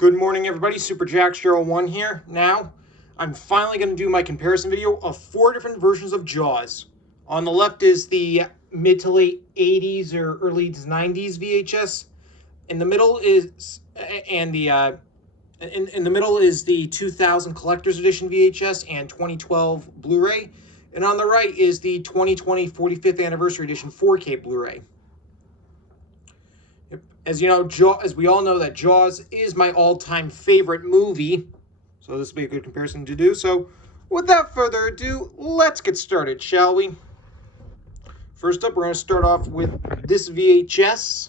Good morning, everybody. SuperJax01 here. Now, I'm finally going to do my comparison video of 4 different versions of Jaws. On the left is the mid to late 80s or early 90s VHS. In the middle is in the middle is the 2000 Collector's Edition VHS and 2012 Blu-ray. And on the right is the 2020 45th Anniversary Edition 4K Blu-ray. As you know, as we all know, that Jaws is my all-time favorite movie. So this will be a good comparison to do. So without further ado, let's get started, shall we? First up, we're going to start off with this VHS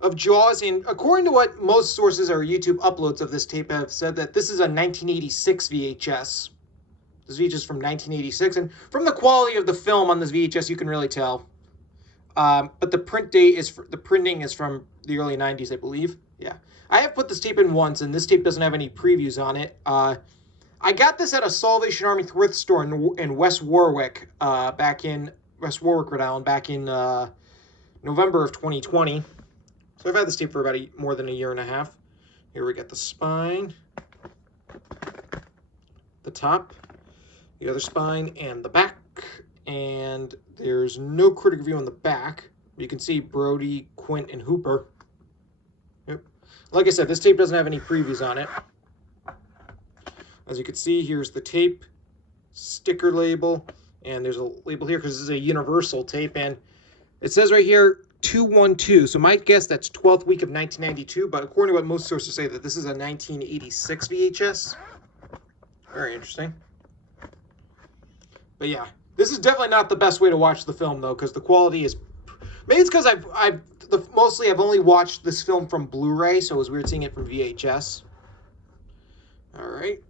of Jaws. And according to what most sources or YouTube uploads of this tape have said, that this is a 1986 VHS. This VHS is from 1986. And from the quality of the film on this VHS, you can really tell. But the printing is from the early 90s, I believe. Yeah. I have put this tape in once, and this tape doesn't have any previews on it. I got this at a Salvation Army thrift store in West Warwick, West Warwick, Rhode Island, back in November of 2020. So I've had this tape for about more than a year and a half. Here we got the spine, the top, the other spine, and the back. And there's no critic review on the back. You can see Brody, Quint, and Hooper. Yep. Like I said, this tape doesn't have any previews on it. As you can see, here's the tape, sticker label, and there's a label here because this is a Universal tape, and it says right here 212. So my guess that's 12th week of 1992, but according to what most sources say, that this is a 1986 VHS. Very interesting. But yeah. This is definitely not the best way to watch the film, though, because the quality is... Maybe it's because mostly I've only watched this film from Blu-ray, so it was weird seeing it from VHS. All right.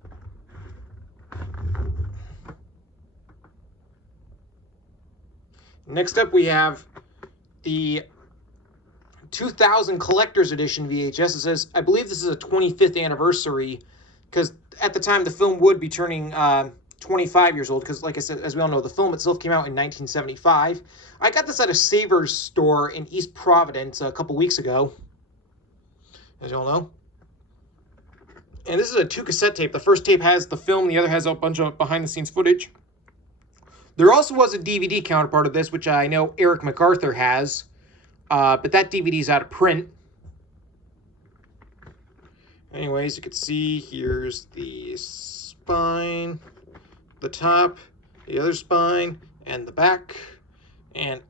Next up, we have the 2000 Collector's Edition VHS. It says, I believe this is a 25th anniversary, because at the time the film would be turning... 25 years old, because like I said, as we all know, the film itself came out in 1975. I got this at a Savers store in East Providence a couple weeks ago, as you all know. And this is a 2-cassette tape. The first tape has the film, the other has a bunch of behind-the-scenes footage. There also was a DVD counterpart of this, which I know Eric MacArthur has, but that DVD is out of print. Anyways, you can see here's the spine, the top, the other spine, and the back. And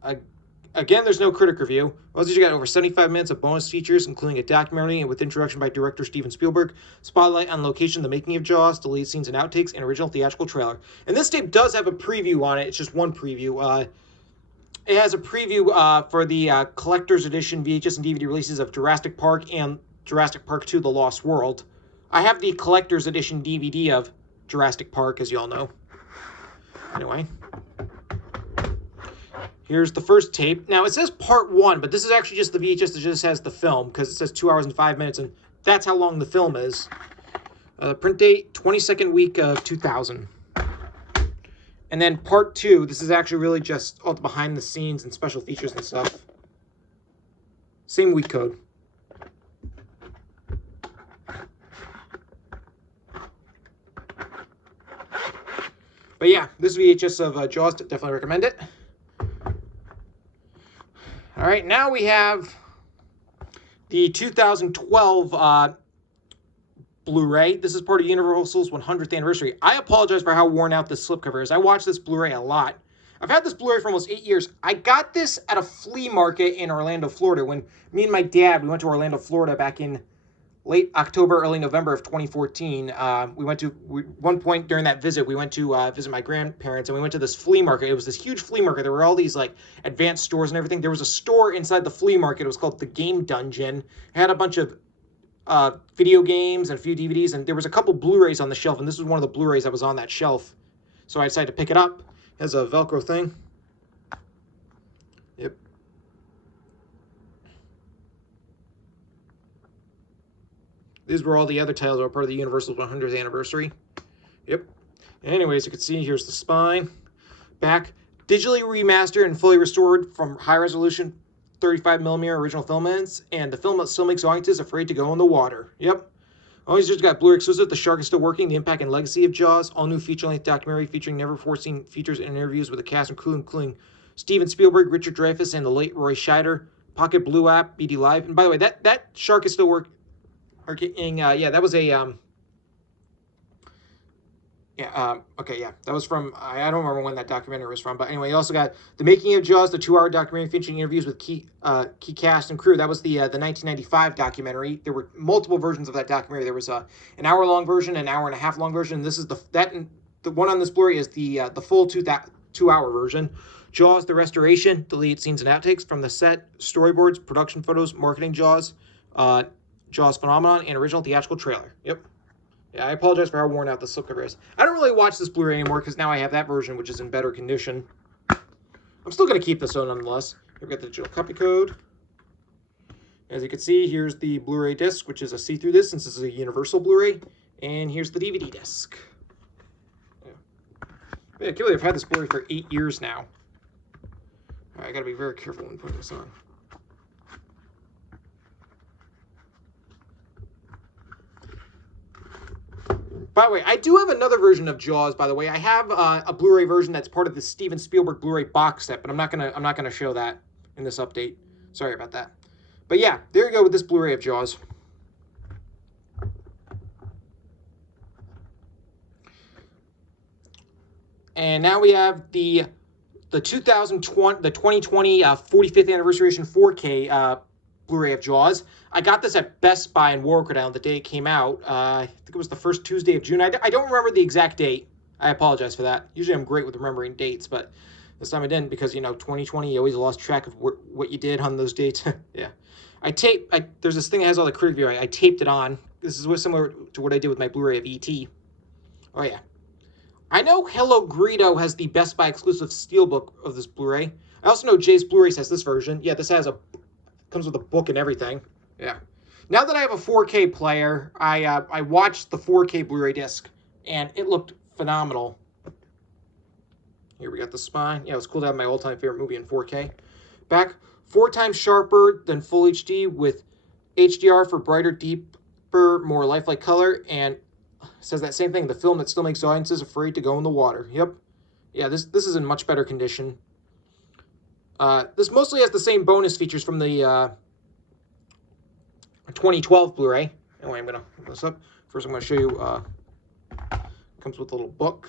again, there's no critic review. Also, you got over 75 minutes of bonus features, including a documentary with introduction by director Steven Spielberg, spotlight on location, the making of Jaws, deleted scenes and outtakes, and original theatrical trailer. And this tape does have a preview on it. It's just one preview. It has a preview for the Collector's Edition VHS and DVD releases of Jurassic Park and Jurassic Park 2: The Lost World. I have the Collector's Edition DVD of Jurassic Park, as you all know. Anyway, here's the first tape. Now, it says part 1, but this is actually just the VHS that just has the film, because it says 2 hours and 5 minutes, and that's how long the film is. Print date, 22nd week of 2000. And then part 2, this is actually really just all the behind the scenes and special features and stuff. Same week code. But yeah, this VHS of Jaws, definitely recommend it. All right, now we have the 2012 Blu-ray. This is part of Universal's 100th anniversary. I apologize for how worn out this slipcover is. I watched this Blu-ray a lot. I've had this Blu-ray for almost 8 years. I got this at a flea market in Orlando, Florida. When me and my dad, we went to Orlando, Florida back in late October, early November of 2014, one point during that visit, we went to visit my grandparents, and we went to this flea market. It was this huge flea market. There were all these, like, advanced stores and everything. There was a store inside the flea market. It was called the Game Dungeon. It had a bunch of video games and a few DVDs, and there was a couple Blu-rays on the shelf, and this was one of the Blu-rays that was on that shelf. So I decided to pick it up. It has a Velcro thing. Yep. These were all the other titles that were part of the Universal's 100th anniversary. Yep. Anyways, you can see here's the spine, back, digitally remastered and fully restored from high-resolution 35mm original film ends, and the film that still makes audiences afraid to go in the water. Yep. Oh, he's just got Blu-ray exclusive. The Shark is Still Working, The Impact and Legacy of Jaws. All new feature-length documentary featuring never-before-seen features and interviews with the cast and crew, including Steven Spielberg, Richard Dreyfuss, and the late Roy Scheider. Pocket Blue app, BD Live. And by the way, that Shark is Still Working. Yeah, that was a that was from, I don't remember when that documentary was from, but anyway, you also got The Making of Jaws, the 2-hour documentary featuring interviews with key cast and crew. That was the 1995 documentary. There were multiple versions of that documentary. There was an hour-long version, an hour-and-a-half long version. This is the one on this Blu-ray is the full 2-hour version. Jaws, the restoration, deleted scenes and outtakes from the set, storyboards, production photos, marketing Jaws, Jaws Phenomenon, and original theatrical trailer. Yep. Yeah, I apologize for how worn out the slipcover is. I don't really watch this Blu-ray anymore because now I have that version, which is in better condition. I'm still going to keep this though, nonetheless. We've got the digital copy code. As you can see, here's the Blu-ray disc, which is a see-through disc since this is a universal Blu-ray. And here's the DVD disc. Yeah, I can't believe I've had this Blu-ray for 8 years now. All right, I got to be very careful when putting this on. By the way, I do have another version of Jaws. By the way, I have a Blu-ray version that's part of the Steven Spielberg Blu-ray box set, but I'm not gonna show that in this update. Sorry about that. But yeah, there you go with this Blu-ray of Jaws. And now we have the 2020 45th anniversary edition 4K Blu-ray of Jaws. I got this at Best Buy in Warwick, Rhode Island, the day it came out. I think it was the first Tuesday of June. I don't remember the exact date. I apologize for that. Usually I'm great with remembering dates, but this time I didn't because, 2020, you always lost track of what you did on those dates. Yeah. There's this thing that has all the critic view. I taped it on. This is similar to what I did with my Blu-ray of E.T. Oh, yeah. I know Hello Greedo has the Best Buy exclusive steelbook of this Blu-ray. I also know Jay's Blu-rays has this version. Yeah, this comes with a book and everything. Yeah. Now that I have a 4K player, I watched the 4K Blu-ray disc, and it looked phenomenal. Here we got the spine. Yeah, it was cool to have my all-time favorite movie in 4K. Back, 4 times sharper than Full HD with HDR for brighter, deeper, more lifelike color, and says that same thing, the film that still makes audiences afraid to go in the water. Yep. Yeah, this is in much better condition. This mostly has the same bonus features from the 2012 Blu-ray. Anyway, I'm going to open this up. First, I'm going to show you, comes with a little book.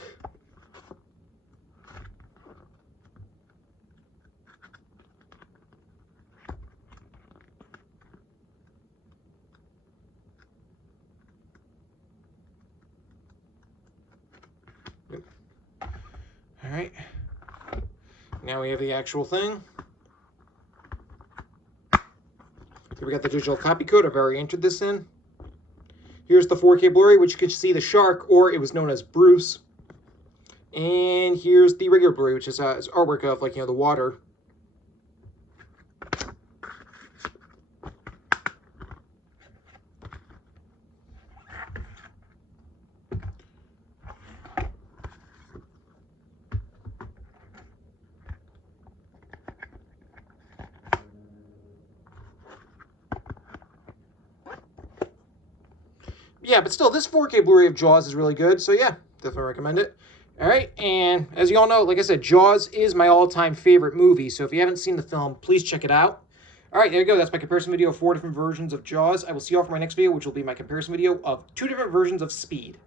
Yep. All right. Now we have the actual thing. Here we got the digital copy code. I've already entered this in. Here's the 4K Blu-ray, which you can see the shark, or it was known as Bruce. And here's the regular Blu-ray, which is artwork of, the water. Yeah, but still, this 4K Blu-ray of Jaws is really good. So yeah, definitely recommend it. All right, and as you all know, like I said, Jaws is my all-time favorite movie. So if you haven't seen the film, please check it out. All right, there you go. That's my comparison video of 4 different versions of Jaws. I will see you all for my next video, which will be my comparison video of 2 different versions of Speed.